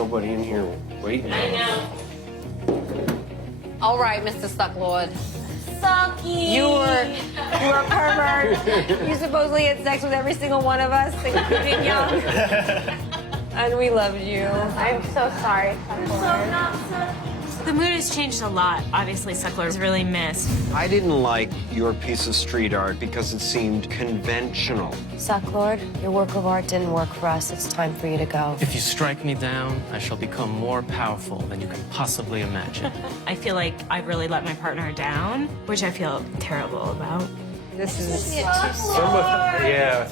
nobody in here waiting. I know. All right, Mr. Sucklord. Sucky. You're a pervert. You supposedly had sex with every single one of us, including Young. And we loved you. I'm so sorry. You're so not sucky. The mood has changed a lot. Obviously, Suckler is really missed. I didn't like your piece of street art because it seemed conventional. Sucklord, your work of art didn't work for us. It's time for you to go. If you strike me down, I shall become more powerful than you can possibly imagine. I feel like I've really let my partner down, which I feel terrible about. This is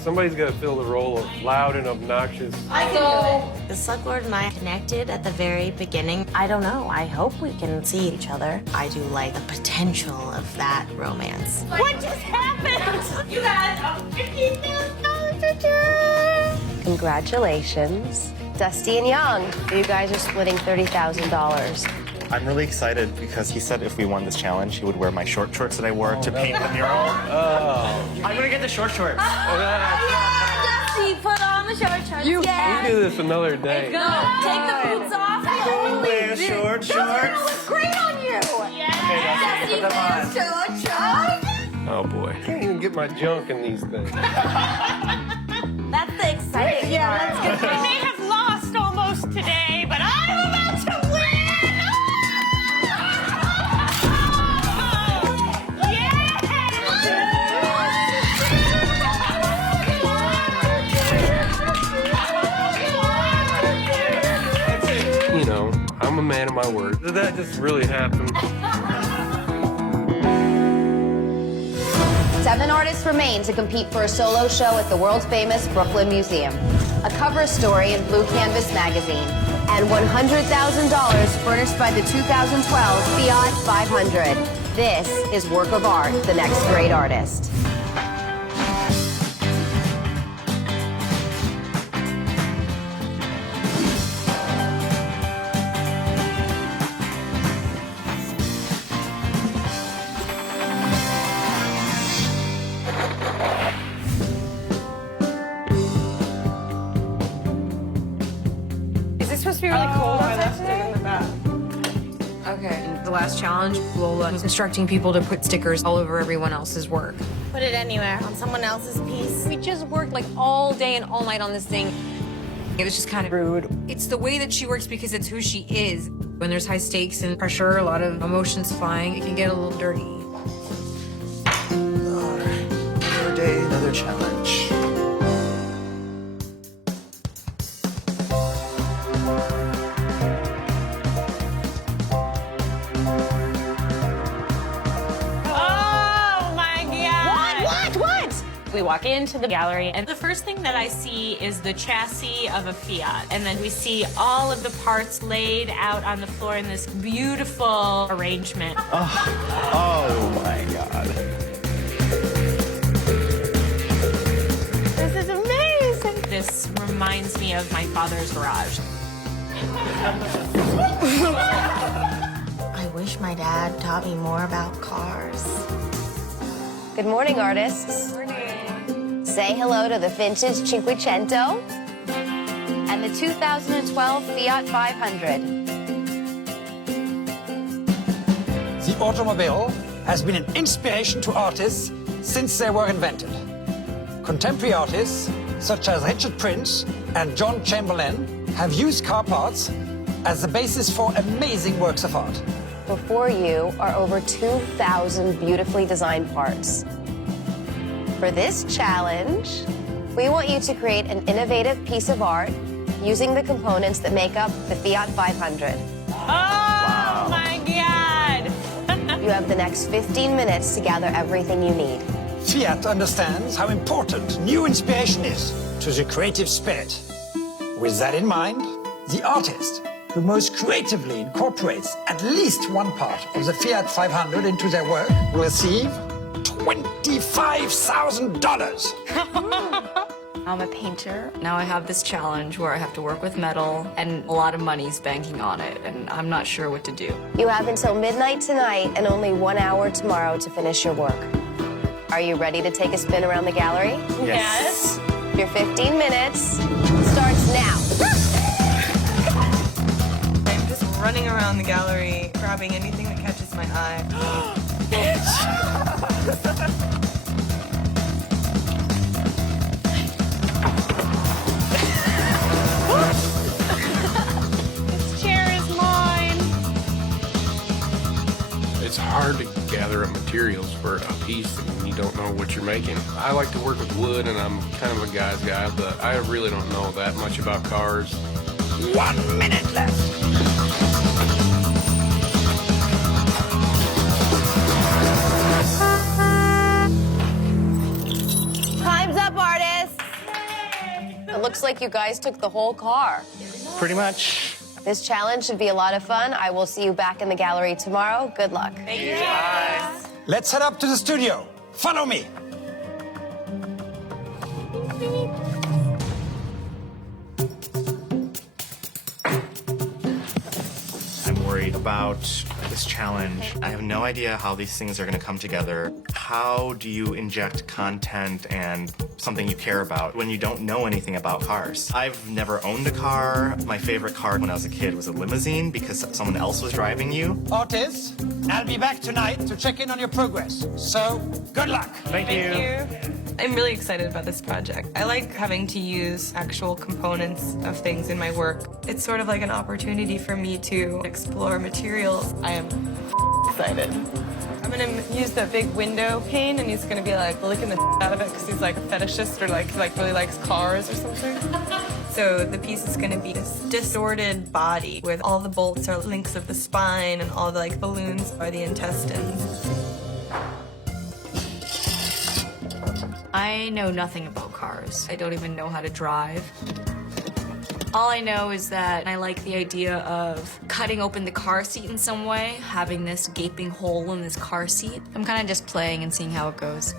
Somebody's got to fill the role of loud and obnoxious. The Sucklord and I connected at the very beginning. I don't know. I hope we can see each other. I do like the potential of that romance. What just happened? You got a $15,000 picture. Congratulations. Dusty and Young, you guys are splitting $30,000. I'm really excited because he said if we won this challenge, he would wear my short shorts that I wore to paint the mural. I'm gonna get the short shorts. Dusty, put on the short shorts. We do this another day. Go. Take the boots off. Wear short shorts. Great on you. Okay, Dusty, put them on. Short shorts. Oh boy. I can't even get my junk in these things. That's the exciting part. I may have lost almost today, but I'm about to win! You know, I'm a man of my word. Did that just really happen? 7 artists remain to compete for a solo show at the world-famous Brooklyn Museum, a cover story in Blue Canvas magazine, and $100,000 furnished by the 2012 Fiat 500. This is Work of Art, the next great artist. Is this supposed to be really cold outside today? Okay. The last challenge, Lola was instructing people to put stickers all over everyone else's work. Put it anywhere, on someone else's piece. We just worked like all day and all night on this thing. It was just kind of rude. It's the way that she works because it's who she is. When there's high stakes and pressure, a lot of emotions flying, it can get a little dirty. Another day, another challenge. Oh my God! What? We walk into the gallery, and the first thing that I see is the chassis of a Fiat. And then we see all of the parts laid out on the floor in this beautiful arrangement. Oh my God. This is amazing. This reminds me of my father's garage. I wish my dad taught me more about cars. Good morning, artists. Say hello to the vintage Cinquecento and the 2012 Fiat 500. The automobile has been an inspiration to artists since they were invented. Contemporary artists, such as Richard Prince and John Chamberlain, have used car parts as the basis for amazing works of art. Before you are over 2,000 beautifully designed parts. For this challenge, we want you to create an innovative piece of art using the components that make up the Fiat 500. Oh my God! You have the next 15 minutes to gather everything you need. Fiat understands how important new inspiration is to the creative spirit. With that in mind, the artist who most creatively incorporates at least one part of the Fiat 500 into their work will receive $25,000. I'm a painter. Now I have this challenge where I have to work with metal and a lot of money's banking on it, and I'm not sure what to do. You have until midnight tonight and only 1 hour tomorrow to finish your work. Are you ready to take a spin around the gallery? Yes. Your 15 minutes starts now. running around the gallery, grabbing anything that catches my eye. This chair is mine. It's hard to gather up materials for a piece when you don't know what you're making. I like to work with wood, and I'm kind of a guy's guy, but I really don't know that much about cars. 1 minute left. Time's up, artists. It looks like you guys took the whole car. Pretty much. This challenge should be a lot of fun. I will see you back in the gallery tomorrow. Good luck. Thank you. Bye. Let's head up to the studio. Follow me. I'm worried about this challenge. I have no idea how these things are going to come together. How do you inject content and something you care about when you don't know anything about cars? I've never owned a car. My favorite car when I was a kid was a limousine because someone else was driving you. Artists, I'll be back tonight to check in on your progress. So, good luck. Thank you. I'm really excited about this project. I like having to use actual components of things in my work. It's sort of like an opportunity for me to explore materials. I am excited. I'm gonna use that big window pane, and he's gonna be like licking the out of it because he's like a fetishist or like really likes cars or something. So the piece is gonna be this distorted body with all the bolts are links of the spine and all the like balloons are the intestines. I know nothing about cars. I don't even know how to drive. All I know is that I like the idea of cutting open the car seat in some way, having this gaping hole in this car seat. I'm kind of just playing and seeing how it goes.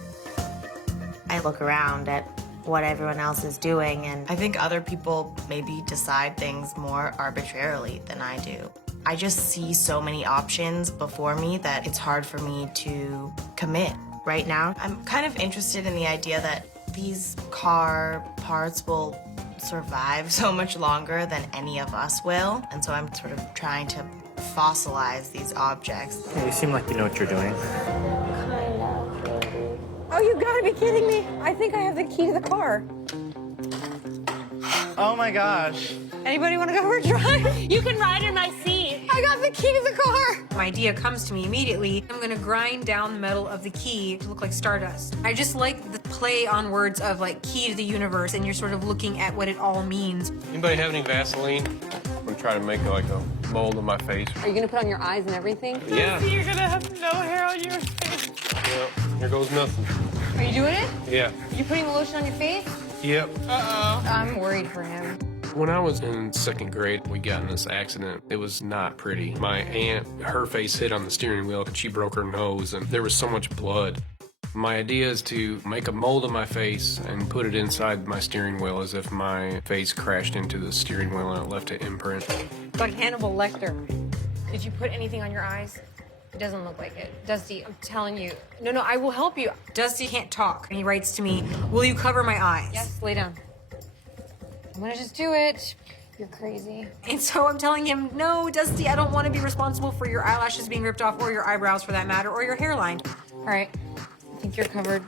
I look around at what everyone else is doing, and I think other people maybe decide things more arbitrarily than I do. I just see so many options before me that it's hard for me to commit. Right now, I'm kind of interested in the idea that these car parts will survive so much longer than any of us will, and so I'm sort of trying to fossilize these objects. Yeah, you seem like you know what you're doing. Oh, you gotta be kidding me. I think I have the key to the car. Oh my gosh. Anybody want to go for a drive? You can ride in my seat. I got the key to the car. My idea comes to me immediately. I'm gonna grind down the metal of the key to look like stardust. I just like the play on words of like key to the universe, and you're sort of looking at what it all means. Anybody have any Vaseline? I'm gonna try to make like a mold of my face. Are you gonna put on your eyes and everything? Yeah. You're gonna have no hair on your face. Well, here goes nothing. Are you doing it? Yeah. You putting the lotion on your face? Yep. Uh-oh. I'm worried for him. When I was in 2nd grade, we got in this accident. It was not pretty. My aunt, her face hit on the steering wheel, and she broke her nose, and there was so much blood. My idea is to make a mold of my face and put it inside my steering wheel as if my face crashed into the steering wheel and it left an imprint. It's like Hannibal Lecter. Did you put anything on your eyes? It doesn't look like it. Dusty, I'm telling you. No, I will help you. Dusty can't talk. And he writes to me, will you cover my eyes? Yes, lay down. I'm gonna just do it. You're crazy. And so I'm telling him, no, Dusty, I don't want to be responsible for your eyelashes being ripped off or your eyebrows for that matter or your hairline. All right, I think you're covered.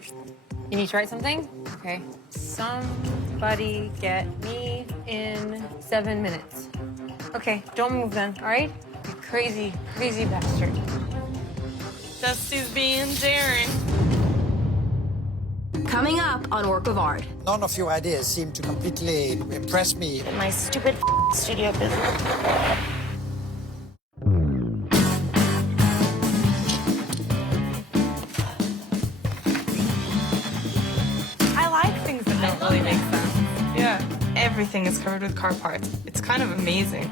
You need to write something? Okay. Somebody get me in 7 minutes. Okay, don't move then, all right? You crazy, crazy bastard. Dusty's being daring. Coming up on Work of Art. None of your ideas seem to completely impress me. My stupid studio business. I like things that don't really make sense. Yeah. Everything is covered with car parts. It's kind of amazing.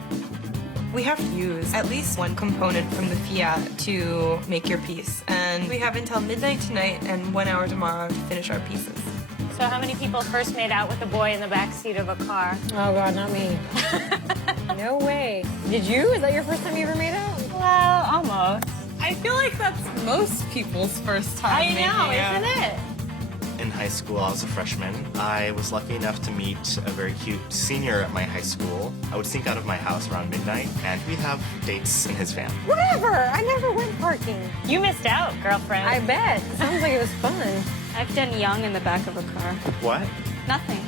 We have to use at least one component from the Fiat to make your piece. And we have until midnight tonight and 1 hour tomorrow to finish our pieces. So how many people first made out with a boy in the backseat of a car? Oh God, not me. No way. Did you? Is that your first time you ever made out? Well, almost. I feel like that's most people's first time I making know, out. isn't it? In high school. I was a freshman. I was lucky enough to meet a very cute senior at my high school. I would sneak out of my house around midnight, and we'd have dates in his van. Whatever. I never went parking. You missed out, girlfriend. I bet. It sounds like it was fun. I've done young in the back of a car. What? Nothing.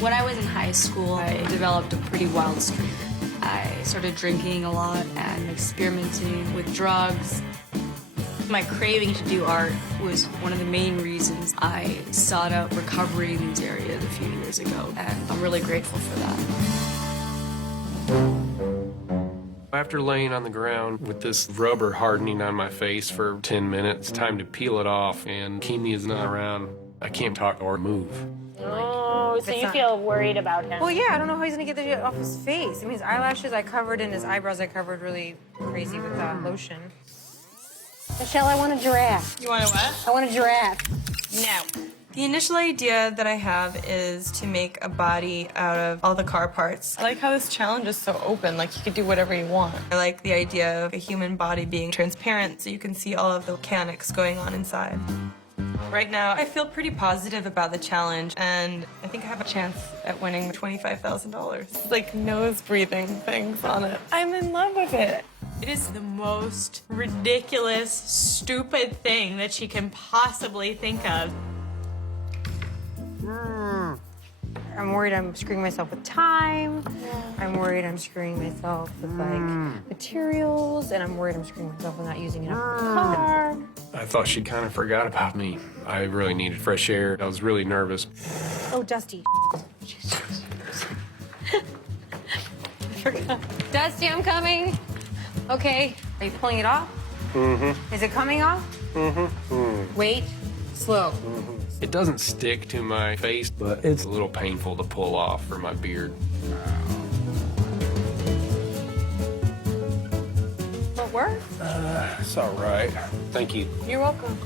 When I was in high school, I developed a pretty wild streak. I started drinking a lot and experimenting with drugs. My craving to do art was one of the main reasons I sought out recovery in these areas a few years ago, and I'm really grateful for that. After laying on the ground with this rubber hardening on my face for 10 minutes, time to peel it off, and Kimi is not around. I can't talk or move. Oh, so you feel worried about him? Well, yeah, I don't know how he's gonna get the shit off his face. I mean, his eyelashes I covered and his eyebrows I covered really crazy with lotion. Michelle, I want a giraffe. You want a what? I want a giraffe. No. The initial idea that I have is to make a body out of all the car parts. I like how this challenge is so open, like you could do whatever you want. I like the idea of a human body being transparent so you can see all of the mechanics going on inside. Right now, I feel pretty positive about the challenge, and I think I have a chance at winning $25,000. Like nose-breathing things on it. I'm in love with it. It is the most ridiculous, stupid thing that she can possibly think of. I'm worried I'm screwing myself with time. I'm worried I'm screwing myself with like materials, and I'm worried I'm screwing myself with not using enough of the car. I thought she kind of forgot about me. I really needed fresh air. I was really nervous. Oh, Dusty. I forgot. Dusty, I'm coming. Okay. Are you pulling it off? Mm-hmm. Is it coming off? Mm-hmm. Wait. Slow. Mm-hmm. It doesn't stick to my face, but it's a little painful to pull off for my beard. Will it work? It's all right. Thank you. You're welcome.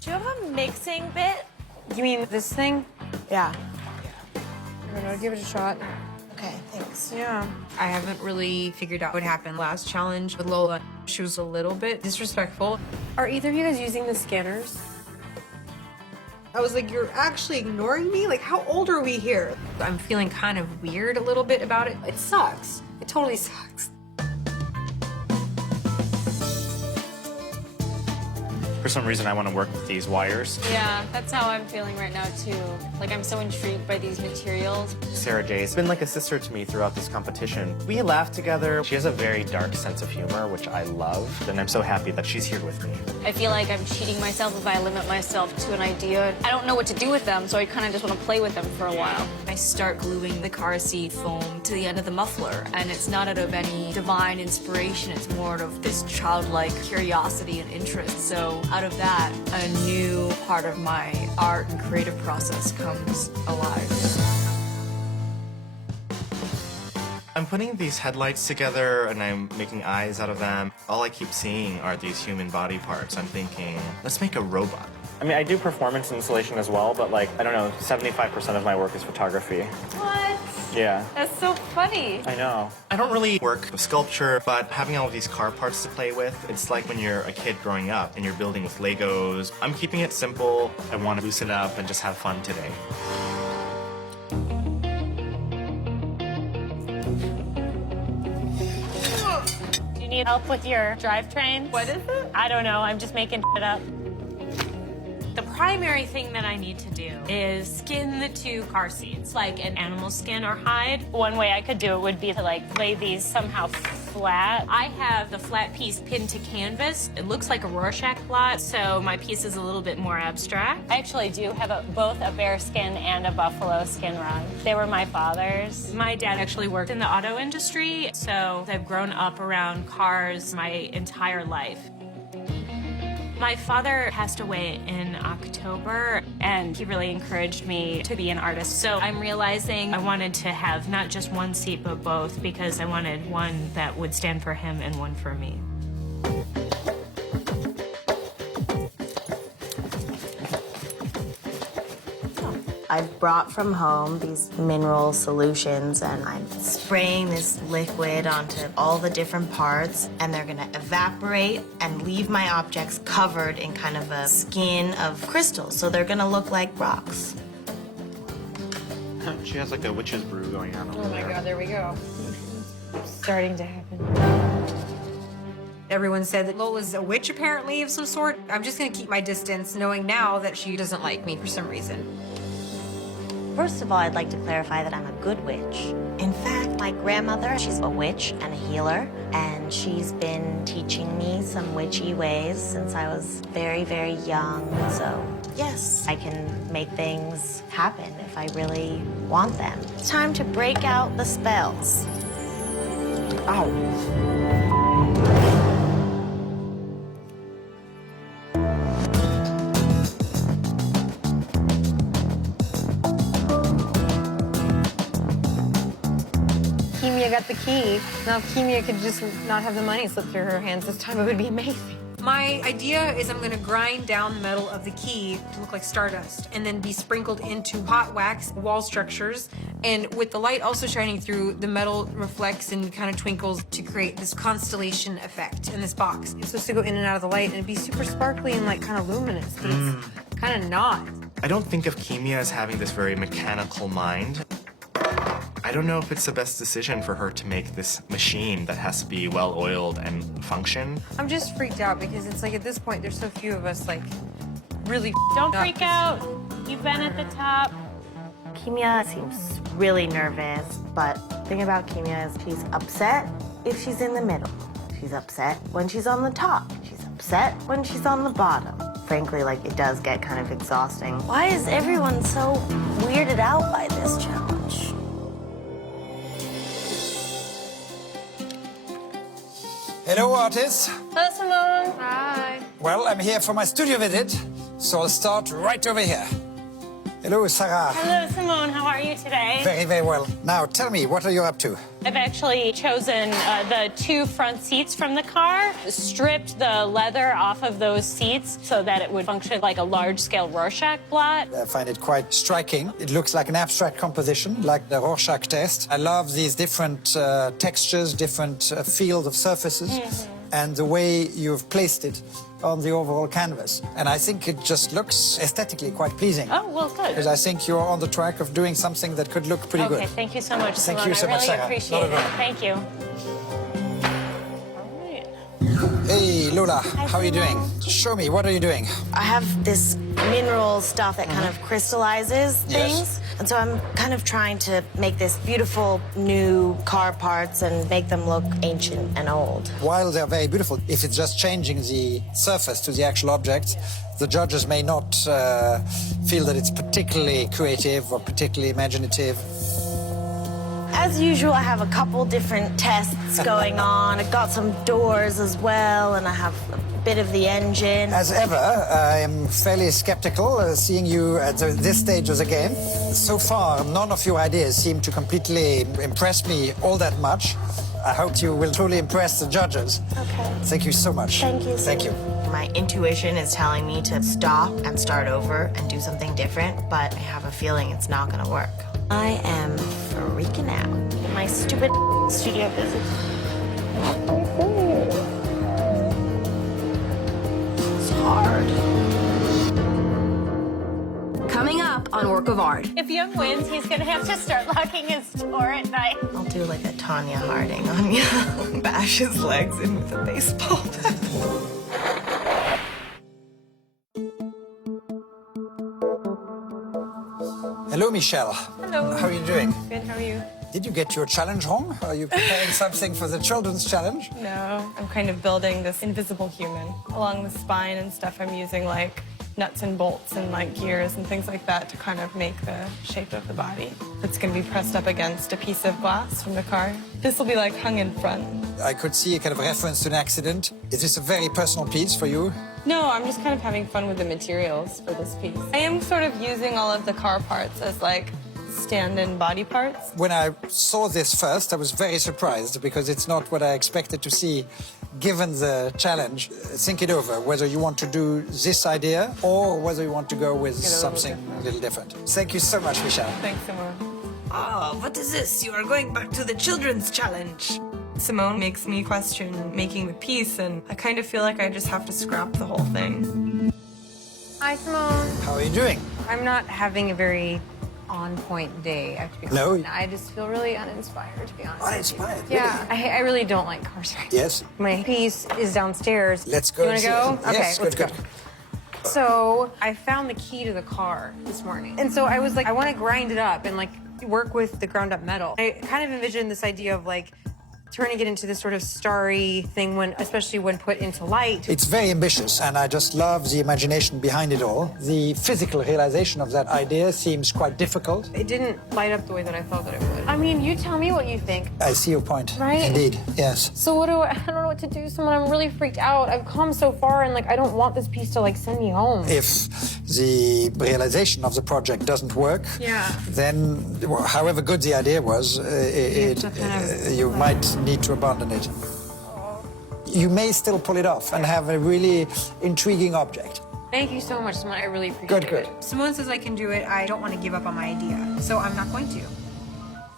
Do you have a mixing bit? You mean this thing? Yeah. I don't know. Give it a shot. Okay, thanks. Yeah. I haven't really figured out what happened last challenge with Lola. She was a little bit disrespectful. Are either of you guys using the scanners? I was like, you're actually ignoring me? Like, how old are we here? I'm feeling kind of weird a little bit about it. It sucks. It totally sucks. For some reason, I want to work with these wires. Yeah, that's how I'm feeling right now, too. Like, I'm so intrigued by these materials. Sarah J's been like a sister to me throughout this competition. We laugh together. She has a very dark sense of humor, which I love, and I'm so happy that she's here with me. I feel like I'm cheating myself if I limit myself to an idea. I don't know what to do with them, so I kind of just want to play with them for a while. I start gluing the car seat foam to the end of the muffler, and it's not out of any divine inspiration. It's more out of this childlike curiosity and interest. So out of that, a new part of my art and creative process comes alive. I'm putting these headlights together and I'm making eyes out of them. All I keep seeing are these human body parts. I'm thinking, let's make a robot. I mean, I do performance installation as well, but like, I don't know, 75% of my work is photography. What? Yeah. That's so funny. I know. I don't really work with sculpture, but having all of these car parts to play with, it's like when you're a kid growing up and you're building with Legos. I'm keeping it simple. I want to loosen up and just have fun today. Do you need help with your drivetrain? What is it? I don't know. I'm just making shit up. The primary thing that I need to do is skin the two car seats, like an animal skin or hide. One way I could do it would be to like lay these somehow flat. I have the flat piece pinned to canvas. It looks like a Rorschach blot, so my piece is a little bit more abstract. I actually do have both a bear skin and a buffalo skin rug. They were my father's. My dad actually worked in the auto industry, so I've grown up around cars my entire life. My father passed away in October, and he really encouraged me to be an artist. So I'm realizing I wanted to have not just one seat, but both, because I wanted one that would stand for him and one for me. I've brought from home these mineral solutions, and I'm spraying this liquid onto all the different parts, and they're gonna evaporate and leave my objects covered in kind of a skin of crystals, so they're gonna look like rocks. She has like a witch's brew going on over Oh my there. God, there we go. Starting to happen. Everyone said that Lola's a witch, apparently, of some sort. I'm just gonna keep my distance, knowing now that she doesn't like me for some reason. First of all, I'd like to clarify that I'm a good witch. In fact, my grandmother, she's a witch and a healer, and she's been teaching me some witchy ways since I was very, very young. So, yes, I can make things happen if I really want them. It's time to break out the spells. Ow. Kimia got the key. Now, if Kimia could just not have the money slip through her hands this time, it would be amazing. My idea is I'm gonna grind down the metal of the key to look like stardust and then be sprinkled into hot wax wall structures. And with the light also shining through, the metal reflects and kind of twinkles to create this constellation effect in this box. It's supposed to go in and out of the light and it'd be super sparkly and like kind of luminous, but it's kind of not. I don't think of Kimia as having this very mechanical mind. I don't know if it's the best decision for her to make this machine that has to be well-oiled and function. I'm just freaked out because it's like at this point, there's so few of us like really Don't up. freak out. You've been at the top. Kimia seems really nervous, but the thing about Kimia is she's upset if she's in the middle. She's upset when she's on the top. She's upset when she's on the bottom. Frankly, like, it does get kind of exhausting. Why is everyone so weirded out by this challenge? Hello, artists. Hello, Simone. Hi. Well, I'm here for my studio visit, so I'll start right over here. Hello, Sarah. Hello, Simone. How are you today? Very, very well. Now, tell me, what are you up to? I've actually chosen the two front seats from the car, stripped the leather off of those seats so that it would function like a large-scale Rorschach blot. I find it quite striking. It looks like an abstract composition, like the Rorschach test. I love these different textures, different field of surfaces, and the way you've placed it on the overall canvas. And I think it just looks aesthetically quite pleasing. Oh, well, good. Because I think you're on the track of doing something that could look pretty good. Okay, thank you so much, Thank Simone. you so I much, really Sarah. appreciate Not it. at all. Thank you. Hey, Lola, how are you doing? Show me, what are you doing? I have this mineral stuff that kind of crystallizes things. Yes. And so I'm kind of trying to make this beautiful new car parts and make them look ancient and old. While they're very beautiful, if it's just changing the surface to the actual object, the judges may not feel that it's particularly creative or particularly imaginative. As usual, I have a couple different tests going on. I've got some doors as well, and I have a bit of the engine. As ever, I am fairly skeptical seeing you at this stage of the game. So far, none of your ideas seem to completely impress me all that much. I hope you will truly impress the judges. Okay. Thank you so much. Thank you. Thank you. My intuition is telling me to stop and start over and do something different, but I have a feeling it's not gonna work. I am freaking out. My stupid studio visit. It's hard. Coming up on Work of Art. If Young wins, he's gonna have to start locking his door at night. I'll do like a Tanya Harding on you. Bash his legs in with a baseball bat. Hello, Michelle. Hello. How are you doing? Good, how are you? Did you get your challenge wrong? Are you preparing something for the children's challenge? No, I'm kind of building this invisible human. Along the spine and stuff, I'm using like nuts and bolts and like gears and things like that to kind of make the shape of the body. It's going to be pressed up against a piece of glass from the car. This will be like hung in front. I could see a kind of reference to an accident. Is this a very personal piece for you? No, I'm just kind of having fun with the materials for this piece. I am sort of using all of the car parts as like stand-in body parts. When I saw this first, I was very surprised because it's not what I expected to see given the challenge, think it over, whether you want to do this idea or whether you want to go with something a little different. Thank you so much, Michelle. Thanks, Simone. Oh, what is this? You are going back to the children's challenge. Simone makes me question making the piece, and I kind of feel like I just have to scrap the whole thing. Hi, Simone. How are you doing? I'm not having a very on-point day, I have to be No? honest. I just feel really uninspired, to be honest. Uninspired? Yeah, I really don't like cars right now. Yes? My piece is downstairs. Let's go. You want to go? Yes, Okay, let's good, go. good. So I found the key to the car this morning. And so I was like, I want to grind it up and like work with the ground up metal. I kind of envisioned this idea of like turning it into this sort of starry thing when, especially when put into light. It's very ambitious, and I just love the imagination behind it all. The physical realization of that idea seems quite difficult. It didn't light up the way that I thought that it would. I mean, you tell me what you think. I see your point. Right? Indeed, yes. So what do I don't know what to do, Simone. I'm really freaked out. I've come so far and like I don't want this piece to like send me home. If the realization of the project doesn't work, then however good the idea was, you might need to abandon it. You may still pull it off and have a really intriguing object. Thank you so much, Simone. I really appreciate Good, it. good. Simone says I can do it. I don't want to give up on my idea, so I'm not going to.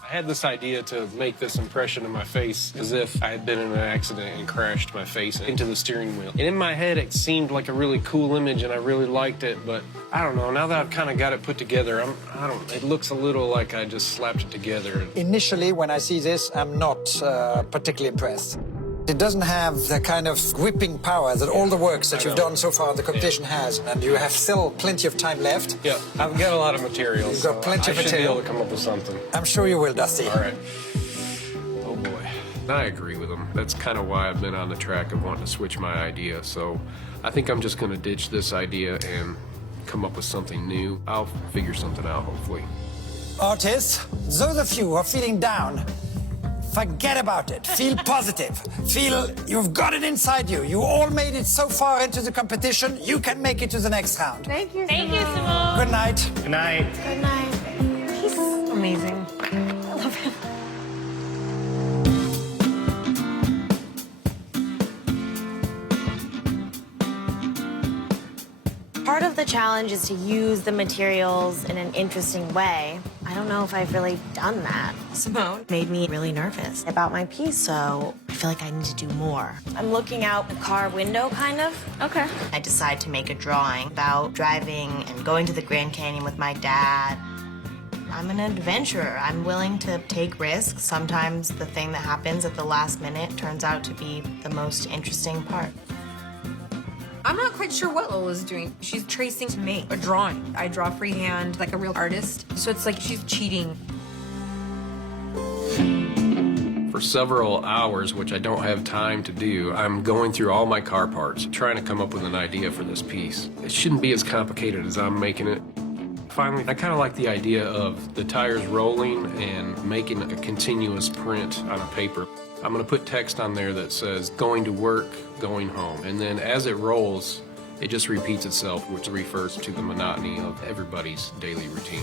I had this idea to make this impression in my face as if I had been in an accident and crashed my face into the steering wheel. And in my head, it seemed like a really cool image, and I really liked it, but I don't know. Now that I've kind of got it put together, it looks a little like I just slapped it together. Initially, when I see this, I'm not particularly impressed. It doesn't have the kind of gripping power that all the works that you've done so far in the competition has, and you have still plenty of time left. Yeah, I've got a lot of material. You've got plenty of I should be material. able to come up with something. I'm sure you will, Dusty. All right. Oh, boy. I agree with him. That's kind of why I've been on the track of wanting to switch my idea. So I think I'm just going to ditch this idea and come up with something new. I'll figure something out, hopefully. Artists, those of you who are feeling down, forget about it. Feel positive. Feel you've got it inside you. You all made it so far into the competition, you can make it to the next round. Thank you, Thank you, Simone. Good night. Good night. Good night. He's amazing. I love him. Part of the challenge is to use the materials in an interesting way. I don't know if I've really done that. Simone? Made me really nervous about my piece, so I feel like I need to do more. I'm looking out the car window, kind of. Okay. I decide to make a drawing about driving and going to the Grand Canyon with my dad. I'm an adventurer. I'm willing to take risks. Sometimes the thing that happens at the last minute turns out to be the most interesting part. I'm not quite sure what Lola's doing. She's tracing to me a drawing. I draw freehand like a real artist, so it's like she's cheating. For several hours, which I don't have time to do, I'm going through all my car parts, trying to come up with an idea for this piece. It shouldn't be as complicated as I'm making it. Finally, I kind of like the idea of the tires rolling and making a continuous print on a paper. I'm going to put text on there that says, going to work, going home. And then as it rolls, it just repeats itself, which refers to the monotony of everybody's daily routine.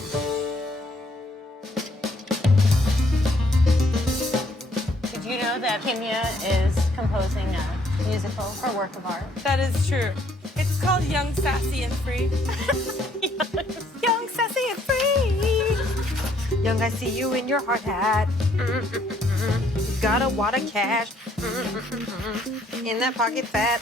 Did you know that Kimya is composing a musical or work of art? That is true. It's called Young, Sassy, and Free. Young, sassy, and free. Young, I see you in your hard hat. You got a wad of cash. In that pocket fat.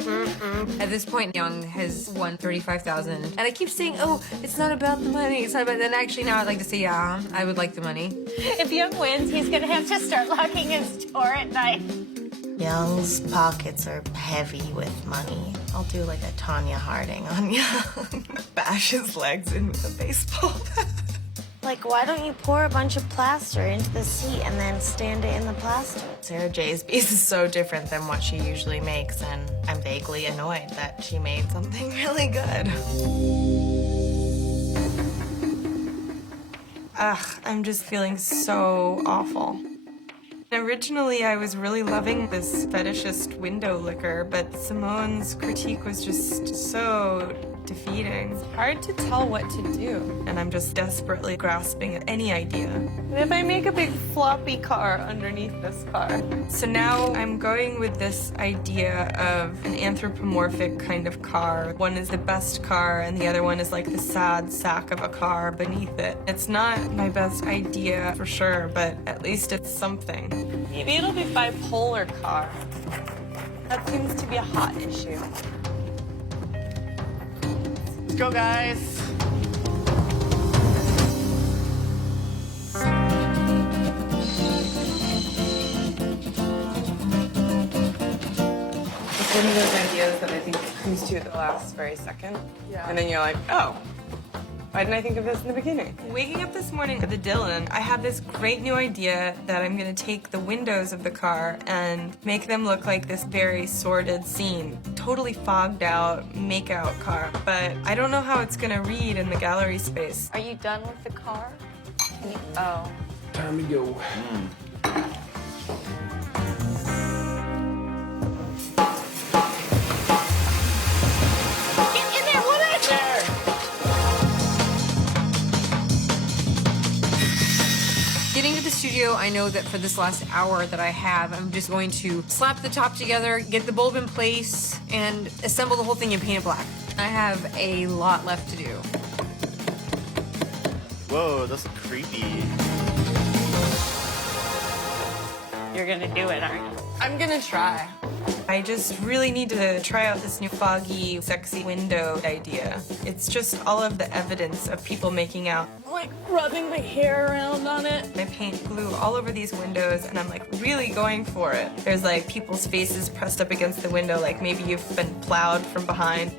At this point, Young has won $35,000, and I keep saying, "Oh, it's not about the money." It's not about. Then actually, now I'd like to say, "Yeah, I would like the money." If Young wins, he's gonna have to start locking his door at night. Young's pockets are heavy with money. I'll do like a Tanya Harding on Young. Bash his legs in with a baseball bat. Like, why don't you pour a bunch of plaster into the seat and then stand it in the plaster? Sarah J's piece is so different than what she usually makes, and I'm vaguely annoyed that she made something really good. Ugh, I'm just feeling so awful. Originally, I was really loving this fetishist window licker, but Simone's critique was just so defeating. It's hard to tell what to do, and I'm just desperately grasping at any idea. What if I make a big floppy car underneath this car? So now I'm going with this idea of an anthropomorphic kind of car. One is the best car, and the other one is like the sad sack of a car beneath it. It's not my best idea for sure, but at least it's something. Maybe it'll be bipolar car. That seems to be a hot issue. Let's go, guys. It's one of those ideas that I think comes to you at the last very second. Yeah. And then you're like, oh, why didn't I think of this in the beginning? Waking up this morning with the Dylan, I have this great new idea that I'm gonna take the windows of the car and make them look like this very sordid scene. Totally fogged out, make-out car. But I don't know how it's gonna read in the gallery space. Are you done with the car? Oh. Time to go. Getting to the studio, I know that for this last hour that I have, I'm just going to slap the top together, get the bulb in place, and assemble the whole thing and paint it black. I have a lot left to do. Whoa, that's creepy. You're gonna do it, aren't you? I'm gonna try. I just really need to try out this new foggy, sexy window idea. It's just all of the evidence of people making out. I'm like rubbing my hair around on it. I paint glue all over these windows and I'm like really going for it. There's like people's faces pressed up against the window like maybe you've been plowed from behind.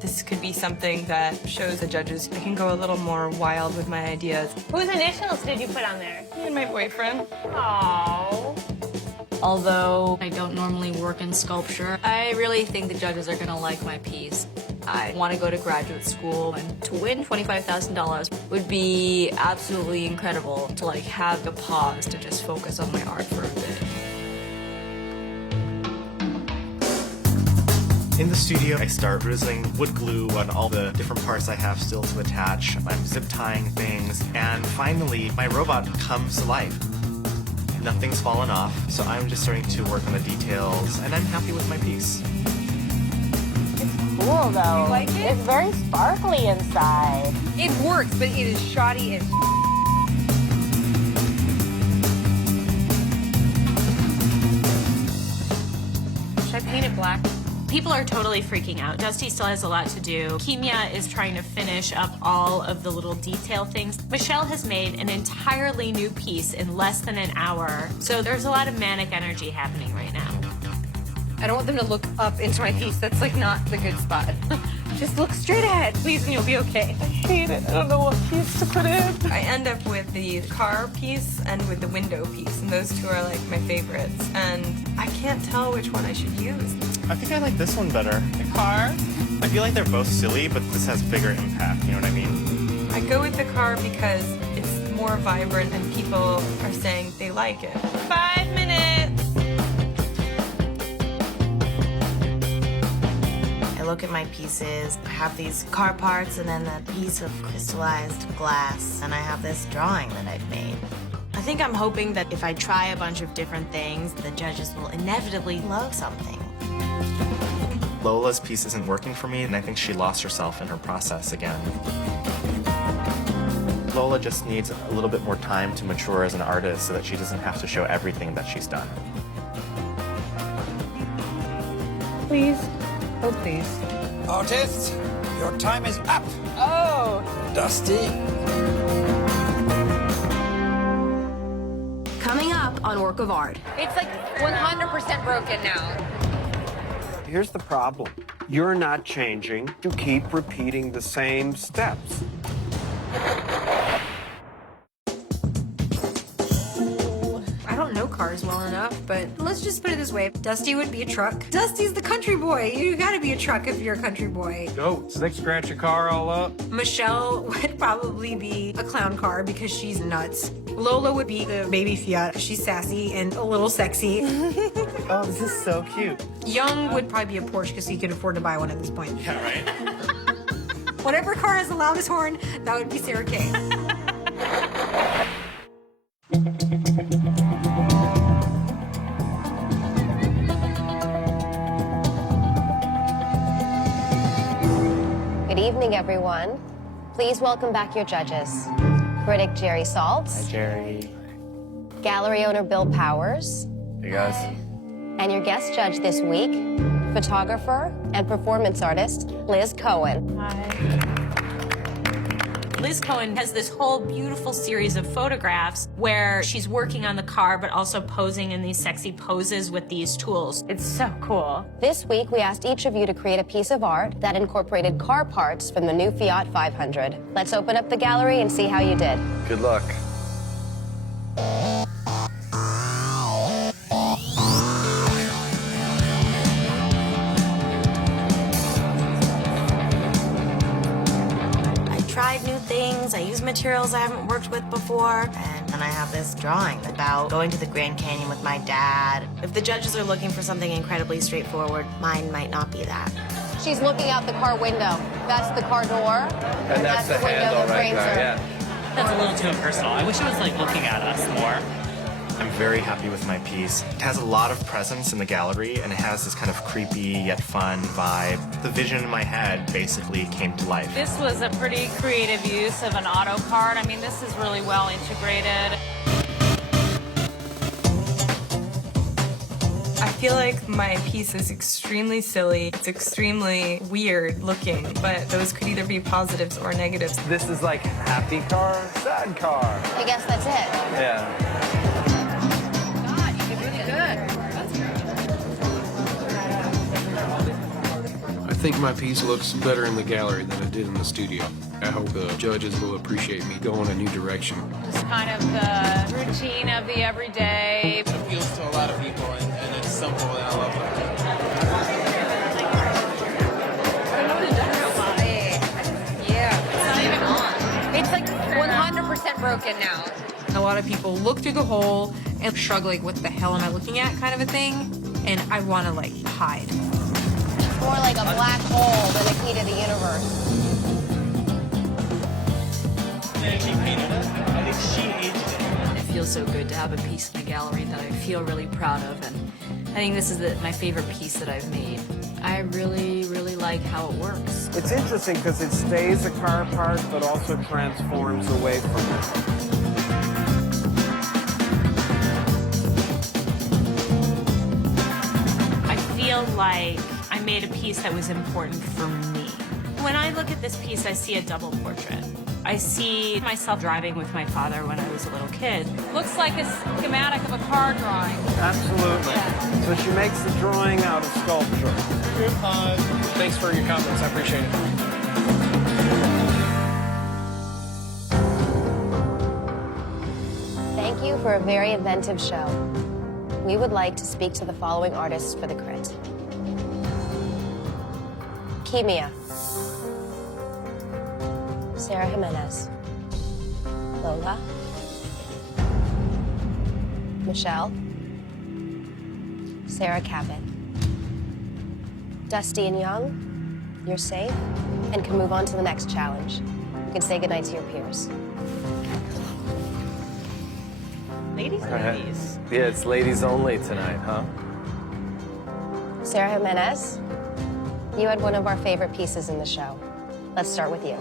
This could be something that shows the judges I can go a little more wild with my ideas. Whose initials did you put on there? Me and my boyfriend. Aww. Although I don't normally work in sculpture, I really think the judges are gonna like my piece. I want to go to graduate school, and to win $25,000 would be absolutely incredible to like have a pause to just focus on my art for a bit. In the studio, I start drizzling wood glue on all the different parts I have still to attach. I'm zip tying things, and finally, my robot comes to life. Nothing's fallen off, so I'm just starting to work on the details, and I'm happy with my piece. It's cool, though. You like it? It's very sparkly inside. It works, but it is shoddy as Should I paint it black? People are totally freaking out. Dusty still has a lot to do. Kimia is trying to finish up all of the little detail things. Michelle has made an entirely new piece in less than an hour. So there's a lot of manic energy happening right now. I don't want them to look up into my piece. That's like not the good spot. Just look straight ahead, please, and you'll be okay. I hate it. I don't know what piece to put in. I end up with the car piece and with the window piece, and those two are like my favorites. And I can't tell which one I should use. I think I like this one better. The car? I feel like they're both silly, but this has bigger impact, you know what I mean? I go with the car because it's more vibrant and people are saying they like it. 5 minutes! I look at my pieces, I have these car parts and then a piece of crystallized glass, and I have this drawing that I've made. I think I'm hoping that if I try a bunch of different things, the judges will inevitably love something. Lola's piece isn't working for me, and I think she lost herself in her process again. Lola just needs a little bit more time to mature as an artist so that she doesn't have to show everything that she's done. Please. Oh, please. Artists, your time is up. Oh. Dusty. Coming up on Work of Art. It's like 100% broken now. Here's the problem. You're not changing. You keep repeating the same steps. I don't know cars well enough, but let's just put it this way. Dusty would be a truck. Dusty's the country boy. You gotta be a truck if you're a country boy. Goats, they scratch your car all up. Michelle would probably be a clown car because she's nuts. Lola would be the baby Fiat. She's sassy and a little sexy. Oh, this is so cute. Young would probably be a Porsche because he could afford to buy one at this point. Yeah, right? Whatever car has the loudest horn, that would be Sarah Kay. Good evening, everyone. Please welcome back your judges. Critic Jerry Saltz. Hi, Jerry. Gallery owner Bill Powers. Hey, guys. And your guest judge this week, photographer and performance artist Liz Cohen. Liz Cohen has this whole beautiful series of photographs where she's working on the car but also posing in these sexy poses with these tools. It's so cool. This week, we asked each of you to create a piece of art that incorporated car parts from the new Fiat 500. Let's open up the gallery and see how you did. Good luck. Tried new things, I used materials I haven't worked with before, and then I have this drawing about going to the Grand Canyon with my dad. If the judges are looking for something incredibly straightforward, mine might not be that. She's looking out the car window. That's the car door. And that's the handle right frames there, her. yeah. That's a little too impersonal. I wish it was like looking at us more. I'm very happy with my piece. It has a lot of presence in the gallery, and it has this kind of creepy yet fun vibe. The vision in my head basically came to life. This was a pretty creative use of an auto card. I mean, this is really well integrated. I feel like my piece is extremely silly. It's extremely weird looking, but those could either be positives or negatives. This is like happy car, sad car. I guess that's it. Yeah. I think my piece looks better in the gallery than it did in the studio. I hope the judges will appreciate me going a new direction. Just kind of the routine of the everyday. It appeals to a lot of people, and it's simple, and I love it. Yeah, it's not even on. It's like 100% broken now. A lot of people look through the hole and shrug like, what the hell am I looking at kind of a thing, and I want to like hide. More like a black hole than a key to the universe. And she painted it. I think she aged it. It feels so good to have a piece in the gallery that I feel really proud of, and I think this is my favorite piece that I've made. I really, really like how it works. It's interesting because it stays a car part, but also transforms away from it. I feel like I made a piece that was important for me. When I look at this piece, I see a double portrait. I see myself driving with my father when I was a little kid. Looks like a schematic of a car drawing. Absolutely. So she makes the drawing out of sculpture. Thanks for your comments. I appreciate it. Thank you for a very inventive show. We would like to speak to the following artists for the crit. Kimia. Sarah Jimenez. Lola. Michelle. Sarah Cabot. Dusty and Young, you're safe and can move on to the next challenge. You can say goodnight to your peers. Ladies, ladies. Yeah, it's ladies only tonight, huh? Sarah Jimenez, you had one of our favorite pieces in the show. Let's start with you.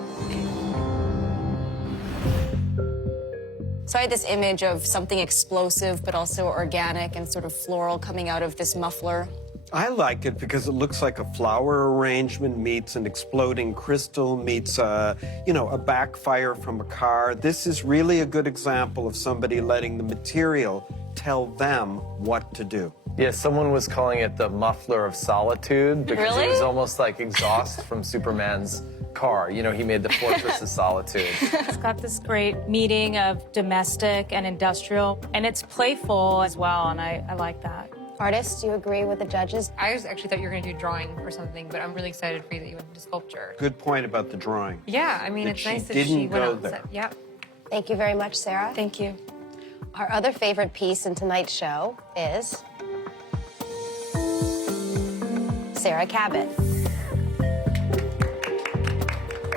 So I had this image of something explosive, but also organic and sort of floral coming out of this muffler. I like it because it looks like a flower arrangement meets an exploding crystal meets a backfire from a car. This is really a good example of somebody letting the material tell them what to do. Yeah, someone was calling it the muffler of solitude because Really? it was almost like exhaust from Superman's car. You know, he made the fortress of solitude. It's got this great meeting of domestic and industrial, and it's playful as well, and I like that. Artists, do you agree with the judges? I actually thought you were going to do drawing or something, but I'm really excited for you that you went into sculpture. Good point about the drawing. Yeah, I mean, That it's she nice that didn't she went go out and there. said, yeah. Thank you very much, Sarah. Thank you. Our other favorite piece in tonight's show is Sarah Cabot.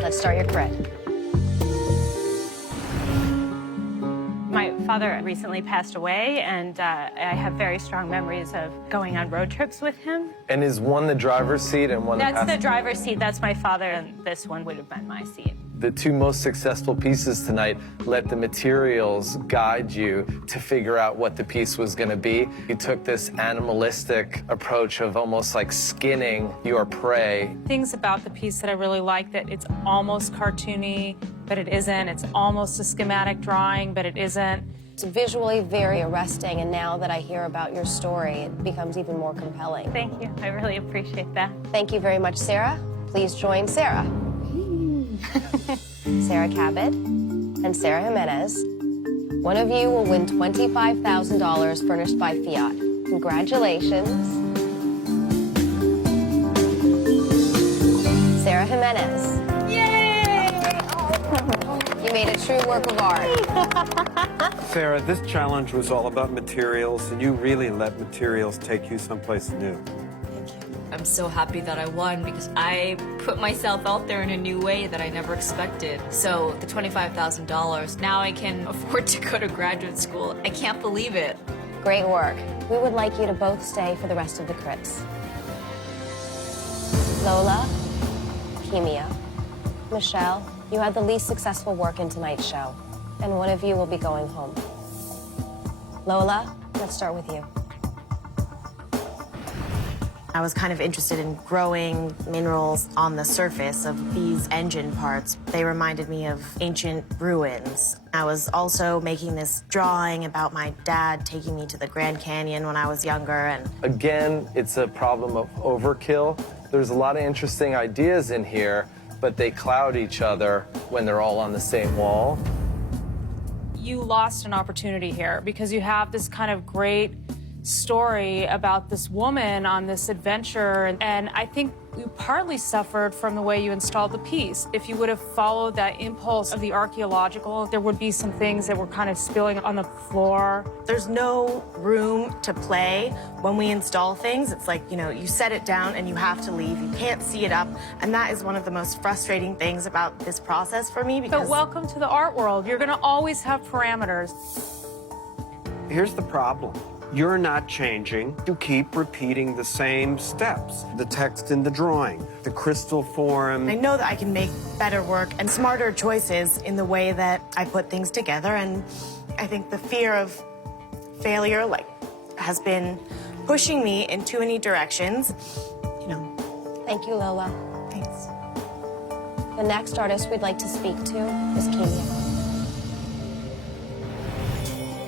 Let's start your crit. My father recently passed away, and I have very strong memories of going on road trips with him. And is one the driver's seat and one the That's the passenger? driver's seat. That's my father, and this one would have been my seat. The two most successful pieces tonight let the materials guide you to figure out what the piece was going to be. You took this animalistic approach of almost like skinning your prey. Things about the piece that I really like, that it's almost cartoony, but it isn't. It's almost a schematic drawing, but it isn't. It's visually very arresting, and now that I hear about your story, it becomes even more compelling. Thank you. I really appreciate that. Thank you very much, Sarah. Please join Sarah. Sarah Cabot and Sarah Jimenez. One of you will win $25,000 furnished by Fiat. Congratulations. Sarah Jimenez. Yay! You made a true work of art. Sarah, this challenge was all about materials, and you really let materials take you someplace new. I'm so happy that I won because I put myself out there in a new way that I never expected. So the $25,000, now I can afford to go to graduate school. I can't believe it. Great work. We would like you to both stay for the rest of the crits. Lola, Kimia, Michelle, you had the least successful work in tonight's show, and one of you will be going home. Lola, let's start with you. I was kind of interested in growing minerals on the surface of these engine parts. They reminded me of ancient ruins. I was also making this drawing about my dad taking me to the Grand Canyon when I was younger. And Again, it's a problem of overkill. There's a lot of interesting ideas in here, but they cloud each other when they're all on the same wall. You lost an opportunity here because you have this kind of great story about this woman on this adventure, and I think you partly suffered from the way you installed the piece. If you would have followed that impulse of the archaeological, there would be some things that were kind of spilling on the floor. there's no room to play when we install things. It's like, you know, you set it down and you have to leave. You can't see it up. And that is one of the most frustrating things about this process for me because... But welcome to the art world. You're gonna always have parameters. Here's the problem. You're not changing. You keep repeating the same steps. The text in the drawing, the crystal form. I know that I can make better work and smarter choices in the way that I put things together, and I think the fear of failure, has been pushing me in too many directions, you know. Thank you, Lola. Thanks. The next artist we'd like to speak to is Kimia.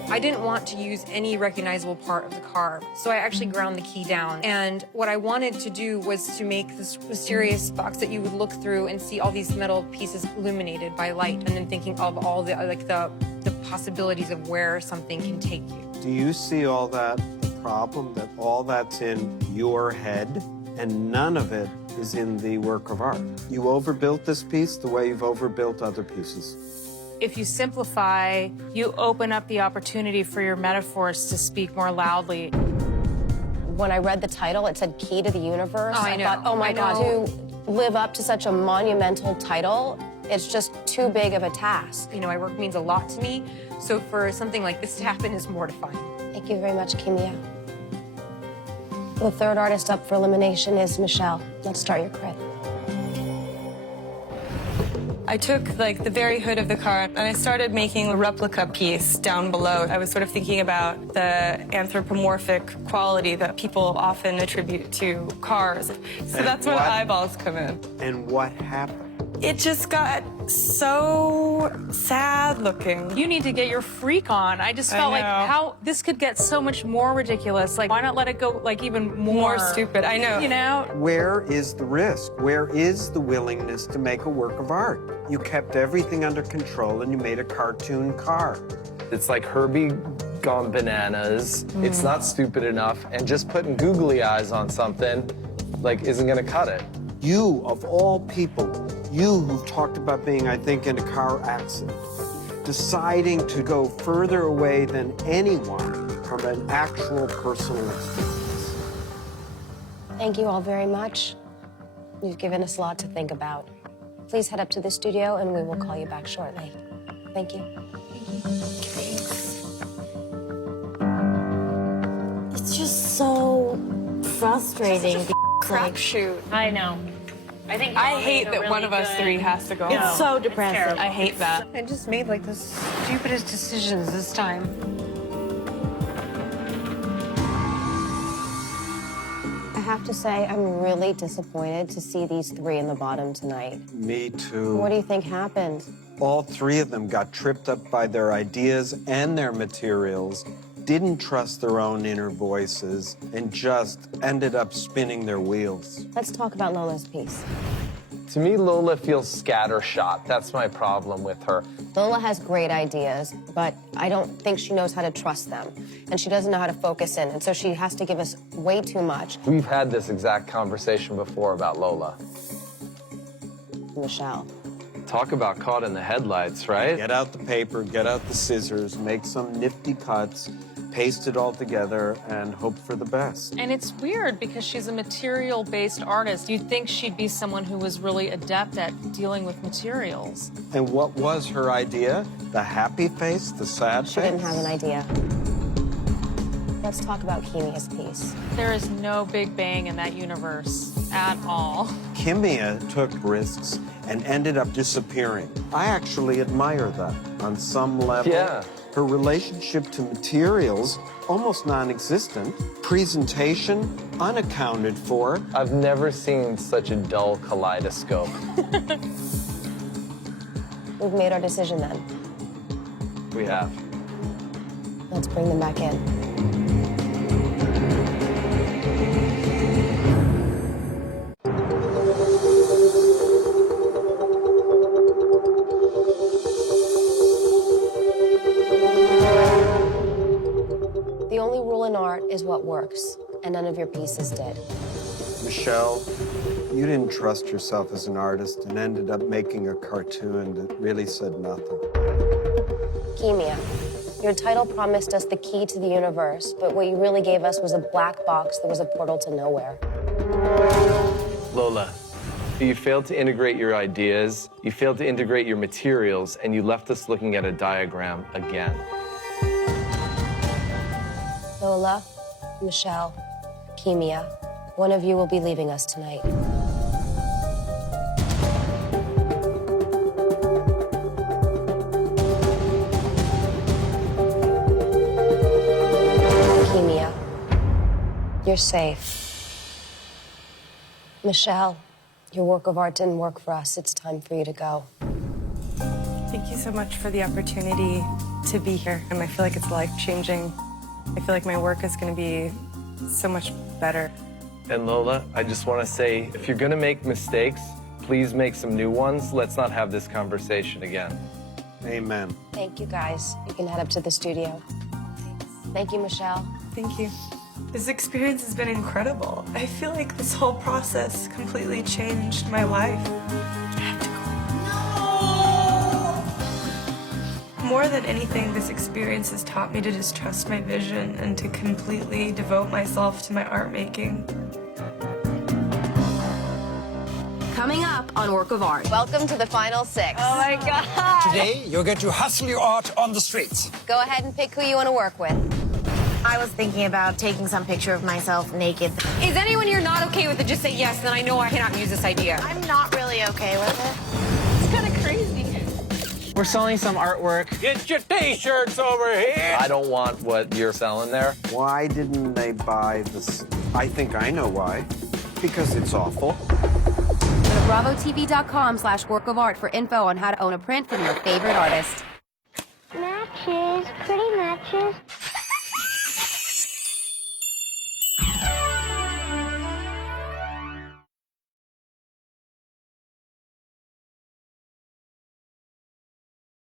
I didn't want to use any recognizable part of the car, so I actually ground the key down. And what I wanted to do was to make this mysterious box that you would look through and see all these metal pieces illuminated by light, and then thinking of all the the possibilities of where something can take you. Do you see all that, the problem that all that's in your head and none of it is in the work of art? You overbuilt this piece the way you've overbuilt other pieces. If you simplify, you open up the opportunity for your metaphors to speak more loudly. When I read the title, it said Key to the Universe. Oh, I know. thought, oh my I God, know. to live up to such a monumental title, it's just too big of a task. You know, my work means a lot to me, so for something like this to happen is mortifying. Thank you very much, Kimia. The third artist up for elimination is Michelle. Let's start your crit. I took the very hood of the car and I started making a replica piece down below. I was sort of thinking about the anthropomorphic quality that people often attribute to cars. So that's where the eyeballs come in. And what happened? It just got so sad looking. You need to get your freak on. I just felt like how this could get so much more ridiculous. Like, why not let it go even more stupid? I know. You know? Where is the risk? Where is the willingness to make a work of art? You kept everything under control and you made a cartoon car. It's like Herbie gone bananas. It's not stupid enough, and just putting googly eyes on something isn't gonna cut it. You, of all people, you who've talked about being, I think, in a car accident, deciding to go further away than anyone from an actual personal experience. Thank you all very much. You've given us a lot to think about. Please head up to the studio and we will call you back shortly. Thank you. It's just so frustrating. Crapshoot. I know. I hate that one of us three has to go. It's so depressing. I hate that. I just made like the stupidest decisions this time. I have to say, I'm really disappointed to see these three in the bottom tonight. Me too. What do you think happened? All three of them got tripped up by their ideas and their materials, didn't trust their own inner voices, and just ended up spinning their wheels. Let's talk about Lola's piece. To me, Lola feels scattershot. That's my problem with her. Lola has great ideas, but I don't think she knows how to trust them. And she doesn't know how to focus in, and so she has to give us way too much. We've had this exact conversation before about Lola. Michelle. Talk about caught in the headlights, right? Get out the paper, get out the scissors, make some nifty cuts, paste it all together, and hope for the best. And it's weird because she's a material-based artist. You'd think she'd be someone who was really adept at dealing with materials. And what was her idea? The happy face, the sad face? She didn't have an idea. Let's talk about Kimia's piece. There is no Big Bang in that universe at all. Kimia took risks and ended up disappearing. I actually admire that on some level. Yeah. Her relationship to materials, almost non-existent. Presentation, unaccounted for. I've never seen such a dull kaleidoscope. We've made our decision then. We have. Let's bring them back in. The only rule in art is what works, and none of your pieces did. Michelle, you didn't trust yourself as an artist and ended up making a cartoon that really said nothing. Kimia, your title promised us the key to the universe, but what you really gave us was a black box that was a portal to nowhere. Lola, you failed to integrate your ideas, you failed to integrate your materials, and you left us looking at a diagram again. Lola, Michelle, Kimia, one of you will be leaving us tonight. Kimia, you're safe. Michelle, your work of art didn't work for us. It's time for you to go. Thank you so much for the opportunity to be here. And I feel like it's life-changing. I feel like my work is going to be so much better. And Lola, I just want to say, if you're going to make mistakes, please make some new ones. Let's not have this conversation again. Amen. Thank you, guys. You can head up to the studio. Thank you, Michelle. Thank you. This experience has been incredible. I feel like this whole process completely changed my life. More than anything, this experience has taught me to just trust my vision and to completely devote myself to my art making. Coming up on Work of Art. Welcome to the final six. Oh my God. Today, you're going to hustle your art on the streets. Go ahead and pick who you want to work with. I was thinking about taking some picture of myself naked. Is anyone here not okay with it? Just say yes, then I know I cannot use this idea. I'm not really okay with it. It's kind of crazy. We're selling some artwork. Get your T-shirts over here! I don't want what you're selling there. Why didn't they buy this? I think I know why. Because it's awful. Go to bravotv.com/workofart for info on how to own a print from your favorite artist. Matches, pretty matches.